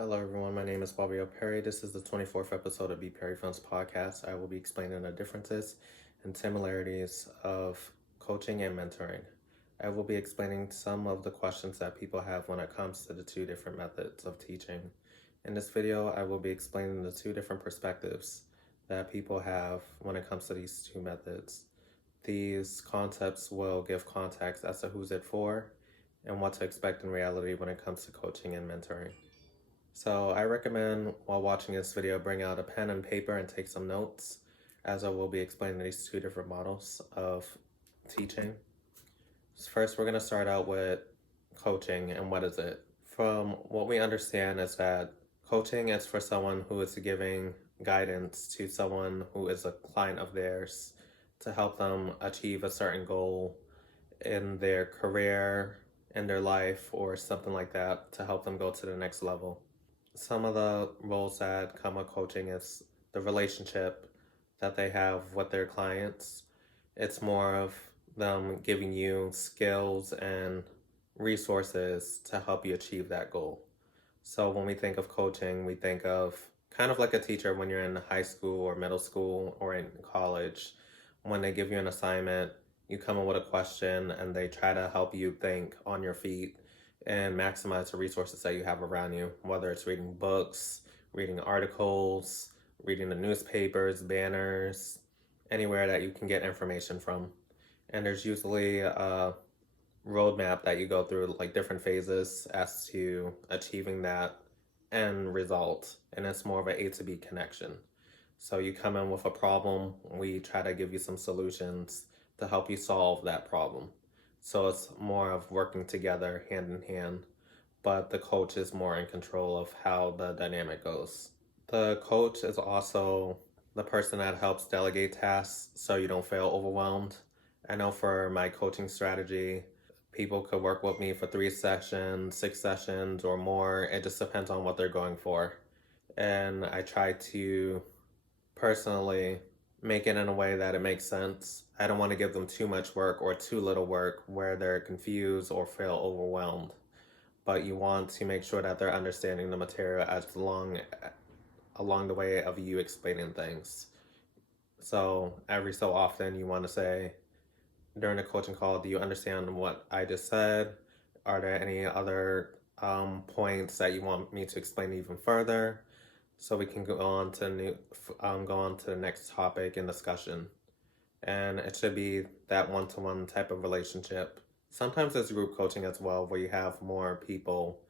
Hello everyone, my name is Bobby Perry. This is the 24th episode of BPerryFilms Podcast. I will be explaining the differences and similarities of coaching and mentoring. I will be explaining some of the questions that people have when it comes to the two different methods of teaching. In this video, I will be explaining the two different perspectives that people have when it comes to these two methods. These concepts will give context as to who's it for and what to expect in reality when it comes to coaching and mentoring. So I recommend while watching this video, bring out a pen and paper and take some notes, as I will be explaining these two different models of teaching. First, we're going to start out with coaching and what is it. From what we understand is that coaching is for someone who is giving guidance to someone who is a client of theirs to help them achieve a certain goal in their career, in their life, or something like that to help them go to the next level. Some of the roles that come with coaching is the relationship that they have with their clients. It's more of them giving you skills and resources to help you achieve that goal. So when we think of coaching, we think of kind of like a teacher when you're in high school or middle school or in college. When they give you an assignment, you come in with a question and they try to help you think on your feet and maximize the resources that you have around you, whether it's reading books, reading articles, reading the newspapers, banners, anywhere that you can get information from. And there's usually a roadmap that you go through, like different phases as to achieving that end result. And it's more of an A to B connection. So you come in with a problem, we try to give you some solutions to help you solve that problem. So it's more of working together hand in hand, but the coach is more in control of how the dynamic goes. The coach is also the person that helps delegate tasks so you don't feel overwhelmed. I know for my coaching strategy, people could work with me for 3 sessions, 6 sessions, or more. It just depends on what they're going for. And I try to personally make it in a way that it makes sense. I don't want to give them too much work or too little work where they're confused or feel overwhelmed. But you want to make sure that they're understanding the material along the way of you explaining things. So every so often you want to say during a coaching call, do you understand what I just said? Are there any other points that you want me to explain even further? So we can go on to the next topic and discussion. And it should be that one-to-one type of relationship. Sometimes there's group coaching as well, where you have more people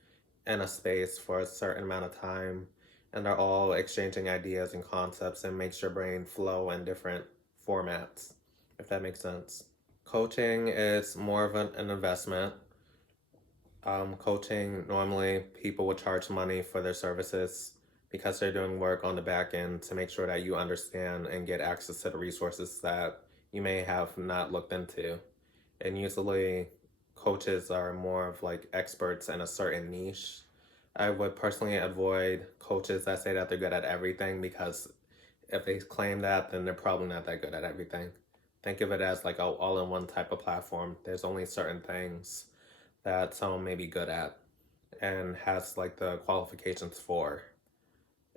in a space for a certain amount of time, and they're all exchanging ideas and concepts and makes your brain flow in different formats, if that makes sense. Coaching is more of an investment. Coaching, normally people would charge money for their services because they're doing work on the back end to make sure that you understand and get access to the resources that you may have not looked into. And usually coaches are more of like experts in a certain niche. I would personally avoid coaches that say that they're good at everything, because if they claim that, then they're probably not that good at everything. Think of it as like an all-in-one type of platform. There's only certain things that someone may be good at and has like the qualifications for.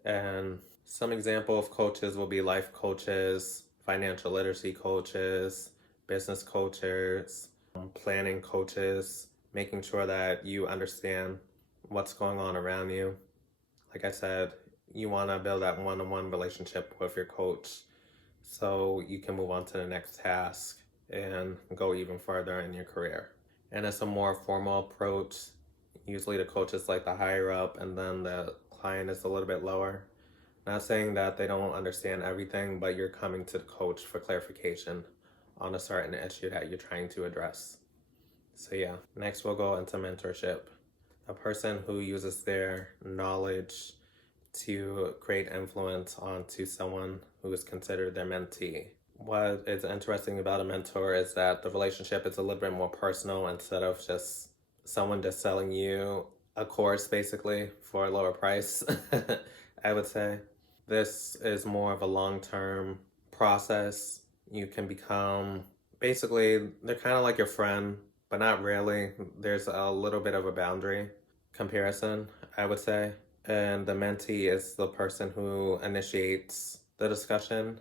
And some example of coaches will be life coaches, financial literacy coaches, business coaches, planning coaches, making sure that you understand what's going on around you. Like I said, you want to build that one-on-one relationship with your coach so you can move on to the next task and go even further in your career. And it's a more formal approach. Usually the coach is like the higher up and then the client is a little bit lower. Not saying that they don't understand everything, but you're coming to the coach for clarification on a certain issue that you're trying to address. So yeah, next we'll go into mentorship. A person who uses their knowledge to create influence onto someone who is considered their mentee. What is interesting about a mentor is that the relationship is a little bit more personal instead of just someone just selling you a course basically for a lower price, I would say. This is more of a long-term process. You can become, basically, they're kind of like your friend, but not really. There's a little bit of a boundary comparison, I would say. And the mentee is the person who initiates the discussion.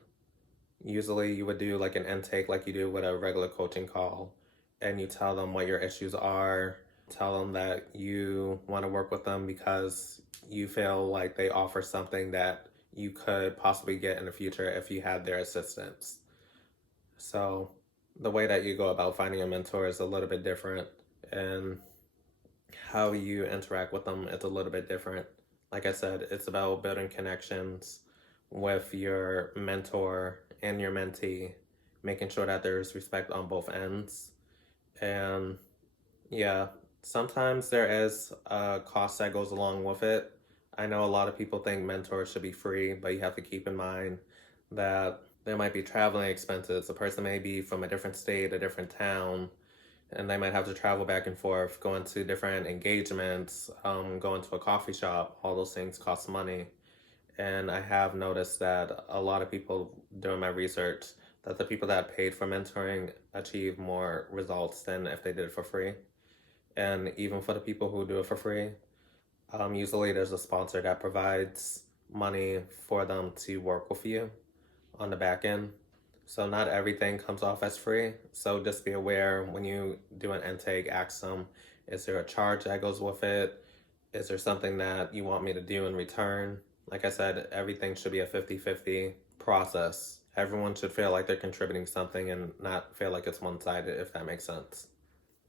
Usually you would do like an intake like you do with a regular coaching call, and you tell them what your issues are, tell them that you want to work with them because you feel like they offer something that you could possibly get in the future if you had their assistance. So the way that you go about finding a mentor is a little bit different, and how you interact with them is a little bit different. Like I said, it's about building connections with your mentor and your mentee, making sure that there's respect on both ends. And yeah, sometimes there is a cost that goes along with it. I know a lot of people think mentors should be free, but you have to keep in mind that there might be traveling expenses. A person may be from a different state, a different town, and they might have to travel back and forth, going to different engagements, going to a coffee shop. All those things cost money. And I have noticed that a lot of people doing my research, that the people that paid for mentoring achieve more results than if they did it for free. And even for the people who do it for free, usually there's a sponsor that provides money for them to work with you on the back end. So not everything comes off as free. So just be aware when you do an intake, ask them, is there a charge that goes with it? Is there something that you want me to do in return? Like I said, everything should be a 50-50 process. Everyone should feel like they're contributing something and not feel like it's one-sided, if that makes sense.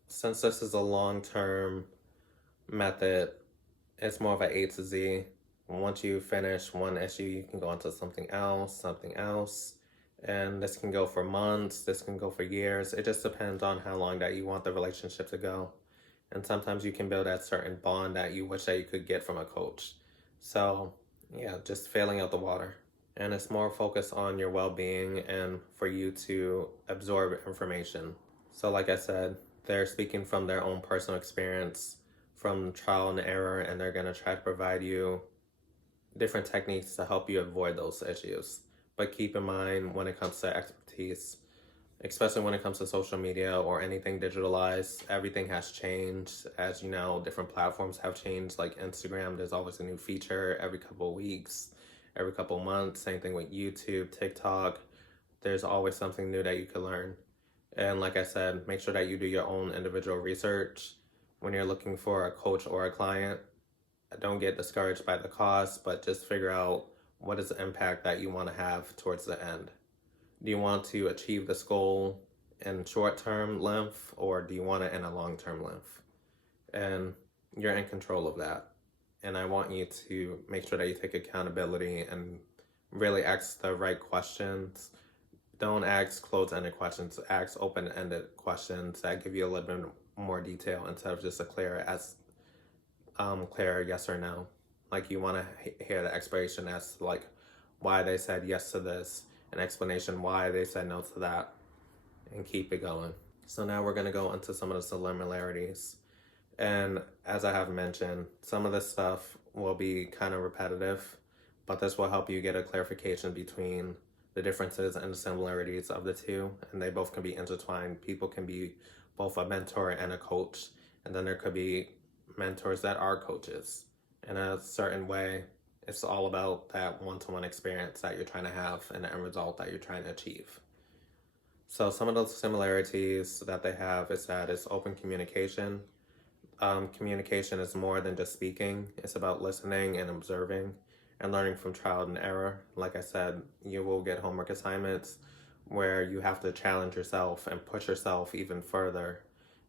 Since this is a long-term method, it's more of an A to Z. Once you finish one issue, you can go on to something else. And this can go for months, this can go for years. It just depends on how long that you want the relationship to go. And sometimes you can build that certain bond that you wish that you could get from a coach. So yeah, just failing out the water. And it's more focused on your well-being and for you to absorb information. So like I said, they're speaking from their own personal experience, from trial and error, and they're going to try to provide you different techniques to help you avoid those issues. But keep in mind, when it comes to expertise, especially when it comes to social media or anything digitalized, everything has changed. As you know, different platforms have changed. Like Instagram, there's always a new feature every couple of weeks, every couple of months. Same thing with YouTube, TikTok. There's always something new that you can learn. And like I said, make sure that you do your own individual research when you're looking for a coach or a client. Don't get discouraged by the cost, but just figure out what is the impact that you want to have towards the end. Do you want to achieve this goal in short-term length, or do you want it in a long-term length? And you're in control of that. And I want you to make sure that you take accountability and really ask the right questions. Don't ask closed-ended questions. Ask open-ended questions that give you a little bit more detail instead of just a clear yes or no. Like you want to hear the explanation as to like why they said yes to this, an explanation why they said no to that, and keep it going. So now we're going to go into some of the similarities. And as I have mentioned, some of this stuff will be kind of repetitive, but this will help you get a clarification between the differences and the similarities of the two, and they both can be intertwined. People can be both a mentor and a coach, and then there could be mentors that are coaches. In a certain way, it's all about that one-to-one experience that you're trying to have and the end result that you're trying to achieve. So some of those similarities that they have is that it's open communication. Communication is more than just speaking. It's about listening and observing and learning from trial and error. Like I said, you will get homework assignments where you have to challenge yourself and push yourself even further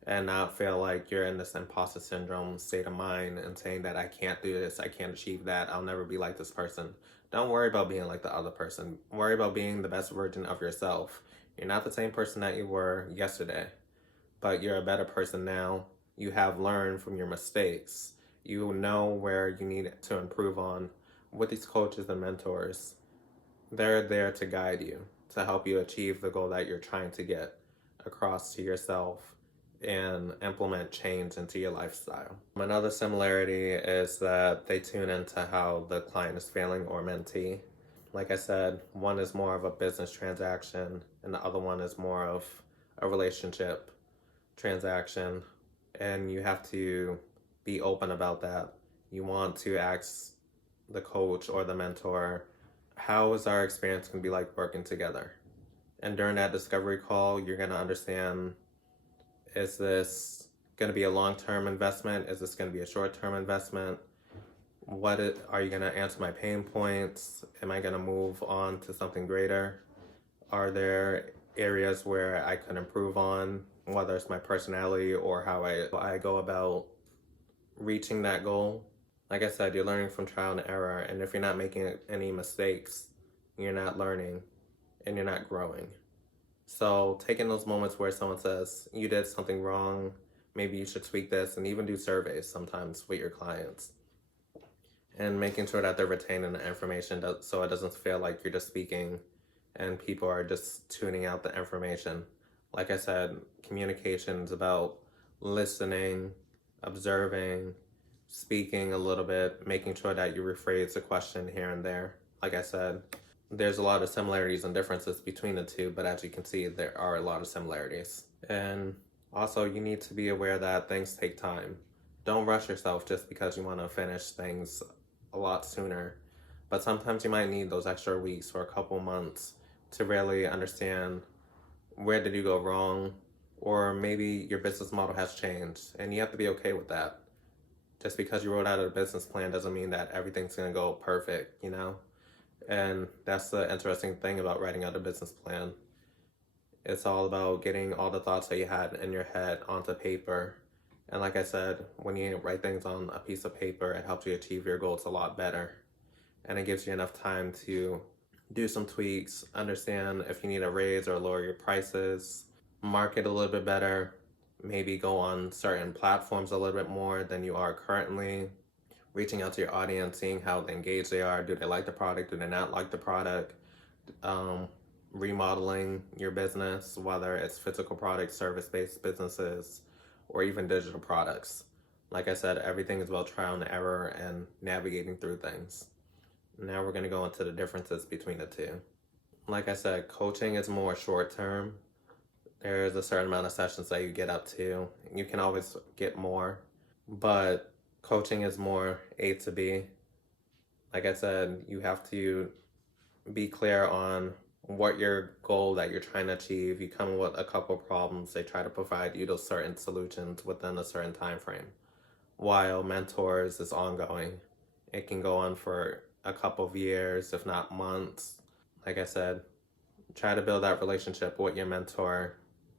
and not feel like you're in this imposter syndrome state of mind and saying that I can't do this, I can't achieve that, I'll never be like this person. Don't worry about being like the other person. Worry about being the best version of yourself. You're not the same person that you were yesterday, but you're a better person now. You have learned from your mistakes. You know where you need to improve on. With these coaches and mentors, they're there to guide you, to help you achieve the goal that you're trying to get across to yourself and implement change into your lifestyle. Another similarity is that they tune into how the client is feeling or mentee. Like I said, one is more of a business transaction and the other one is more of a relationship transaction, and you have to be open about that. You want to ask the coach or the mentor, how is our experience going to be like working together? And during that discovery call, you're going to understand, is this going to be a long-term investment? Is this going to be a short-term investment? Are you going to answer my pain points? Am I going to move on to something greater? Are there areas where I could improve on, whether it's my personality or how I go about reaching that goal? Like I said, you're learning from trial and error, and if you're not making any mistakes, you're not learning and you're not growing. So taking those moments where someone says, you did something wrong, maybe you should tweak this, and even do surveys sometimes with your clients. And making sure that they're retaining the information so it doesn't feel like you're just speaking and people are just tuning out the information. Like I said, communication is about listening, observing, speaking a little bit, making sure that you rephrase the question here and there. Like I said, there's a lot of similarities and differences between the two, but as you can see, there are a lot of similarities. And also, you need to be aware that things take time. Don't rush yourself just because you want to finish things a lot sooner. But sometimes you might need those extra weeks or a couple months to really understand, where did you go wrong? Or maybe your business model has changed, and you have to be okay with that. Just because you wrote out a business plan doesn't mean that everything's going to go perfect, you know? And that's the interesting thing about writing out a business plan. It's all about getting all the thoughts that you had in your head onto paper. And like I said, when you write things on a piece of paper, it helps you achieve your goals a lot better. And it gives you enough time to do some tweaks, understand if you need a raise or lower your prices, market a little bit better, maybe go on certain platforms a little bit more than you are currently, reaching out to your audience, seeing how engaged they are. Do they like the product? Do they not like the product? Remodeling your business, whether it's physical products, service-based businesses, or even digital products. Like I said, everything is about trial and error and navigating through things. Now we're going to go into the differences between the two. Like I said, coaching is more short-term. There's a certain amount of sessions that you get up to. You can always get more, but coaching is more A to B. Like I said, you have to be clear on what your goal that you're trying to achieve. You come with a couple problems. They try to provide you those certain solutions within a certain time frame. While mentors is ongoing. It can go on for a couple of years, if not months. Like I said, try to build that relationship with your mentor.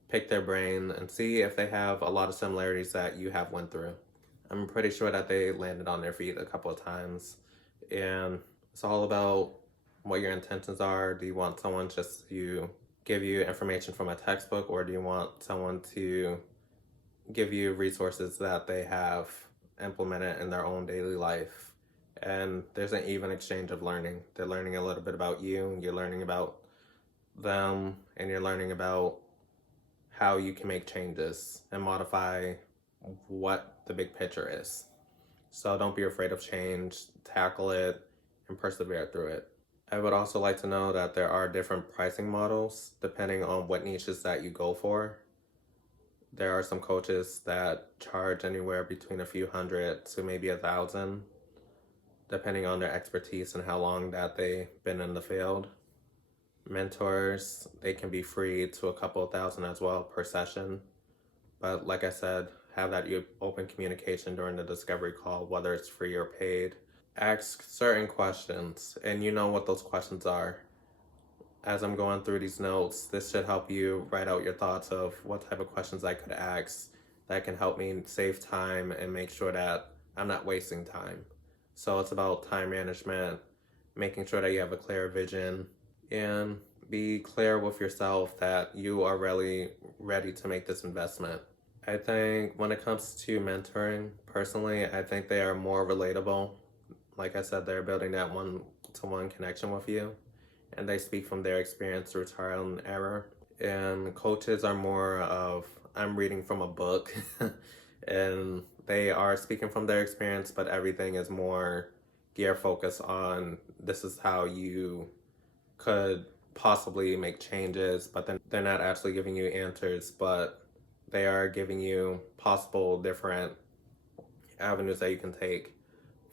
Pick their brain and see if they have a lot of similarities that you have went through. I'm pretty sure that they landed on their feet a couple of times. And it's all about what your intentions are. Do you want someone just to give you information from a textbook, or do you want someone to give you resources that they have implemented in their own daily life? And there's an even exchange of learning. They're learning a little bit about you, you're learning about them, and you're learning about how you can make changes and modify what the big picture is. So don't be afraid of change, tackle it, and persevere through it. I would also like to know that there are different pricing models depending on what niches that you go for. There are some coaches that charge anywhere between a few hundred to maybe $1,000, depending on their expertise and how long that they've been in the field. Mentors, they can be free to a couple of thousand as well per session. But like I said, have that open communication during the discovery call, whether it's free or paid. Ask certain questions, and you know what those questions are. As I'm going through these notes, this should help you write out your thoughts of what type of questions I could ask that can help me save time and make sure that I'm not wasting time. So it's about time management, making sure that you have a clear vision, and be clear with yourself that you are really ready to make this investment. I think when it comes to mentoring, personally, I think they are more relatable. Like I said, they're building that one-to-one connection with you, and they speak from their experience through trial and error. And coaches are more of, I'm reading from a book, and they are speaking from their experience, but everything is more gear focused on, this is how you could possibly make changes, but then they're not actually giving you answers, but they are giving you possible different avenues that you can take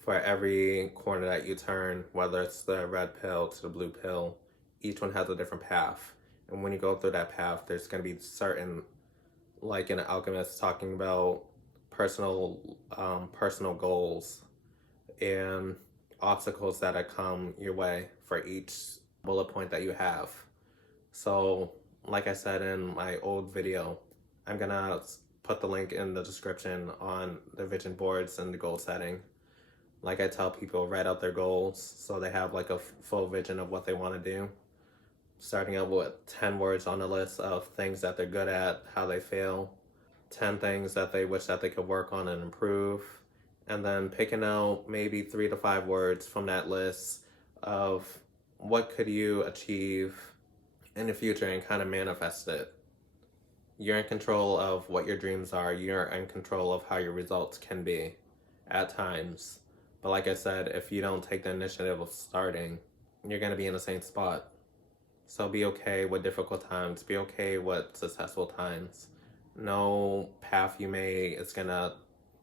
for every corner that you turn, whether it's the red pill to the blue pill, each one has a different path. And when you go through that path, there's going to be certain, like an alchemist talking about personal goals and obstacles that come your way for each bullet point that you have. So, like I said in my old video, I'm gonna put the link in the description on the vision boards and the goal setting. Like I tell people, write out their goals so they have like a full vision of what they want to do. Starting out with 10 words on the list of things that they're good at, how they fail, 10 things that they wish that they could work on and improve, and then picking out maybe 3 to 5 words from that list of what could you achieve in the future and kind of manifest it. You're in control of what your dreams are. You're in control of how your results can be at times. But like I said, if you don't take the initiative of starting, you're going to be in the same spot. So be okay with difficult times. Be okay with successful times. No path you may is going to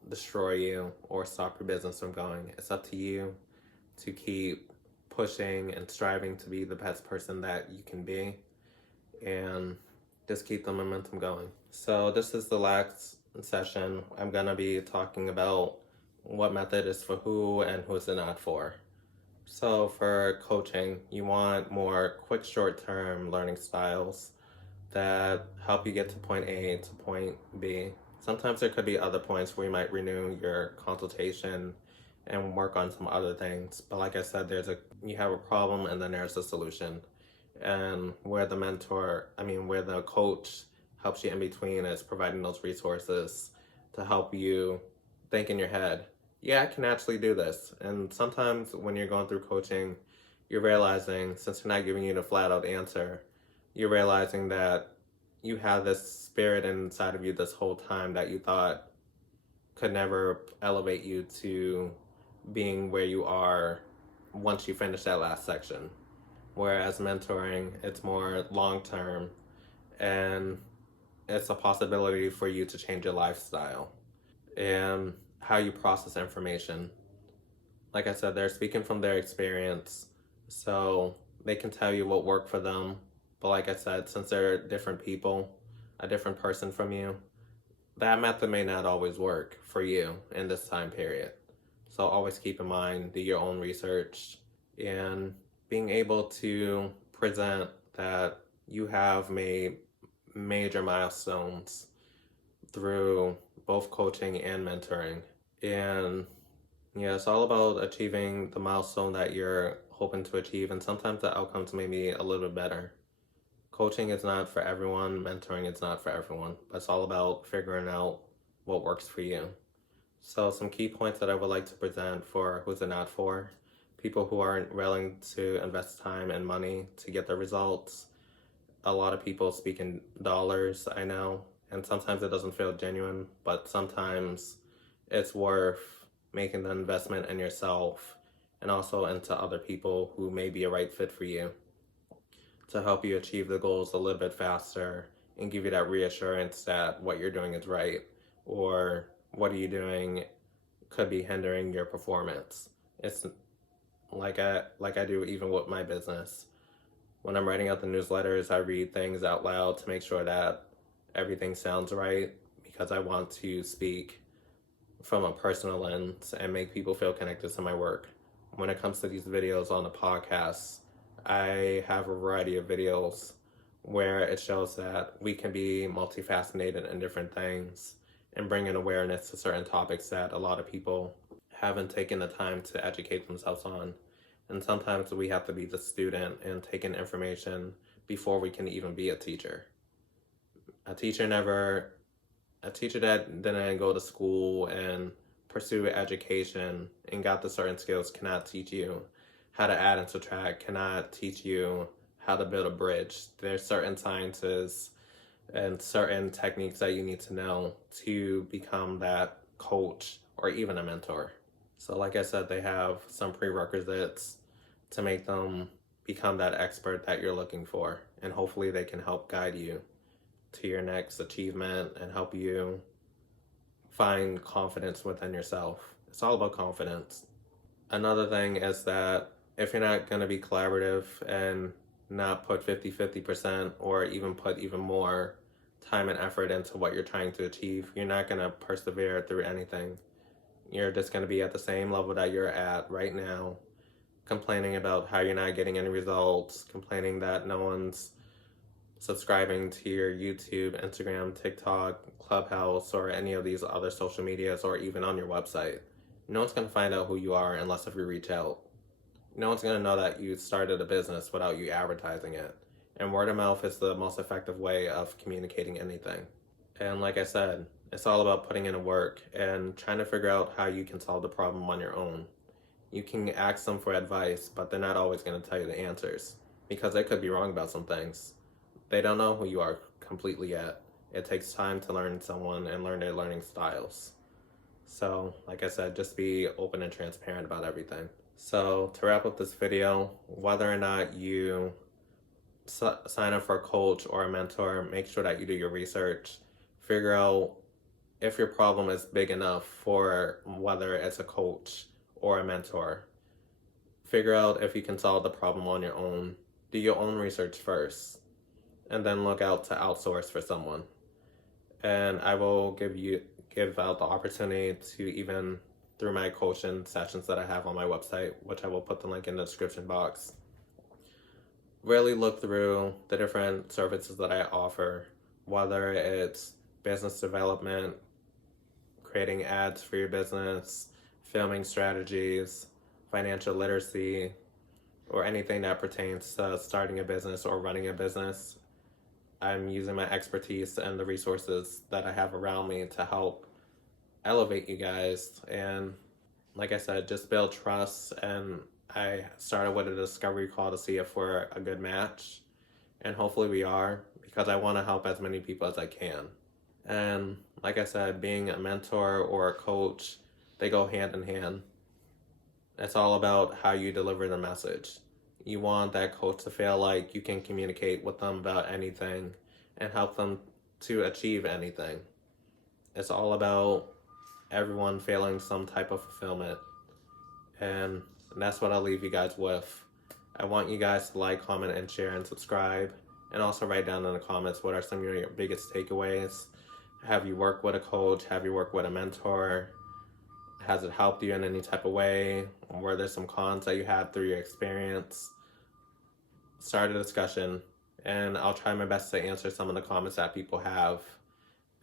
destroy you or stop your business from going. It's up to you to keep pushing and striving to be the best person that you can be, and just keep the momentum going. So this is the last session. I'm going to be talking about what method is for who and who is it not for. So for coaching, you want more quick short-term learning styles that help you get to point A to point B. Sometimes there could be other points where you might renew your consultation and work on some other things. But like I said, you have a problem and then there's a solution. And where the coach helps you in between is providing those resources to help you think in your head, yeah, I can actually do this. And sometimes when you're going through coaching, you're realizing, since they're not giving you the flat out answer, you're realizing that you have this spirit inside of you this whole time that you thought could never elevate you to being where you are once you finish that last section. Whereas mentoring, it's more long-term, and it's a possibility for you to change your lifestyle and how you process information. Like I said, they're speaking from their experience, so they can tell you what worked for them. But like I said, since they're different people, a different person from you, that method may not always work for you in this time period. So always keep in mind, do your own research, and being able to present that you have made major milestones through both coaching and mentoring. And yeah, it's all about achieving the milestone that you're hoping to achieve, and sometimes the outcomes may be a little bit better. Coaching is not for everyone, mentoring is not for everyone, but it's all about figuring out what works for you. So some key points that I would like to present for who's it not for: people who aren't willing to invest time and money to get the results. A lot of people speak in dollars, I know, and sometimes it doesn't feel genuine, but sometimes it's worth making the investment in yourself and also into other people who may be a right fit for you to help you achieve the goals a little bit faster and give you that reassurance that what you're doing is right, or what are you doing could be hindering your performance. It's like I do even with my business. When I'm writing out the newsletters, I read things out loud to make sure that everything sounds right, because I want to speak from a personal lens and make people feel connected to my work. When it comes to these videos on the podcast, I have a variety of videos where it shows that we can be multifaceted in different things and bring in awareness to certain topics that a lot of people haven't taken the time to educate themselves on. And sometimes we have to be the student and take in information before we can even be a teacher. A teacher that didn't go to school and pursue education and got the certain skills cannot teach you how to add and subtract, cannot teach you how to build a bridge. There's certain sciences and certain techniques that you need to know to become that coach or even a mentor. So like I said, they have some prerequisites to make them become that expert that you're looking for. And hopefully they can help guide you to your next achievement and help you find confidence within yourself. It's all about confidence. Another thing is that if you're not going to be collaborative and not put 50-50% or even put even more time and effort into what you're trying to achieve, you're not going to persevere through anything. You're just going to be at the same level that you're at right now, complaining about how you're not getting any results, complaining that no one's subscribing to your YouTube, Instagram, TikTok, Clubhouse, or any of these other social medias, or even on your website. No one's going to find out who you are unless if you reach out. No one's going to know that you started a business without you advertising it. And word of mouth is the most effective way of communicating anything. And like I said, it's all about putting in the work and trying to figure out how you can solve the problem on your own. You can ask them for advice, but they're not always going to tell you the answers because they could be wrong about some things. They don't know who you are completely yet. It takes time to learn someone and learn their learning styles. So, like I said, just be open and transparent about everything. So, to wrap up this video, whether or not you sign up for a coach or a mentor, make sure that you do your research. Figure out if your problem is big enough for whether it's a coach or a mentor. Figure out if you can solve the problem on your own. Do your own research first, and then look out to outsource for someone. And I will give out the opportunity to, even through my coaching sessions that I have on my website, which I will put the link in the description box. Really look through the different services that I offer, whether it's business development, creating ads for your business, filming strategies, financial literacy, or anything that pertains to starting a business or running a business. I'm using my expertise and the resources that I have around me to help elevate you guys. And like I said, just build trust. And I started with a discovery call to see if we're a good match. And hopefully we are, because I want to help as many people as I can. And like I said, being a mentor or a coach, they go hand in hand. It's all about how you deliver the message. You want that coach to feel like you can communicate with them about anything and help them to achieve anything. It's all about everyone feeling some type of fulfillment. And that's what I'll leave you guys with. I want you guys to like, comment, and share, and subscribe. And also write down in the comments what are some of your biggest takeaways. Have you worked with a coach? Have you worked with a mentor? Has it helped you in any type of way? Were there some cons that you had through your experience? Start a discussion, and I'll try my best to answer some of the comments that people have.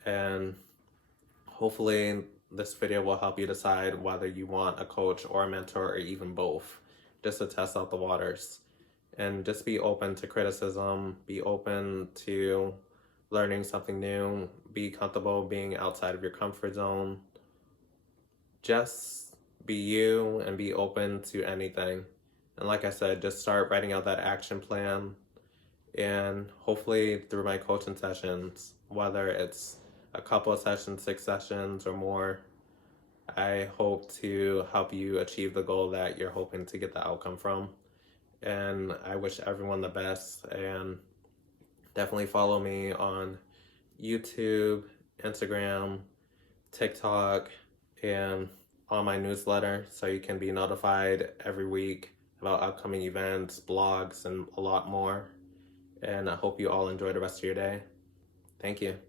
And hopefully this video will help you decide whether you want a coach or a mentor or even both, just to test out the waters. And just be open to criticism, be open to learning something new, be comfortable being outside of your comfort zone. Just be you and be open to anything. And like I said, just start writing out that action plan. And hopefully through my coaching sessions, whether it's a couple of sessions, 6 sessions or more, I hope to help you achieve the goal that you're hoping to get the outcome from. And I wish everyone the best. And definitely follow me on YouTube, Instagram, TikTok, and on my newsletter so you can be notified every week about upcoming events, blogs, and a lot more. And I hope you all enjoy the rest of your day. Thank you.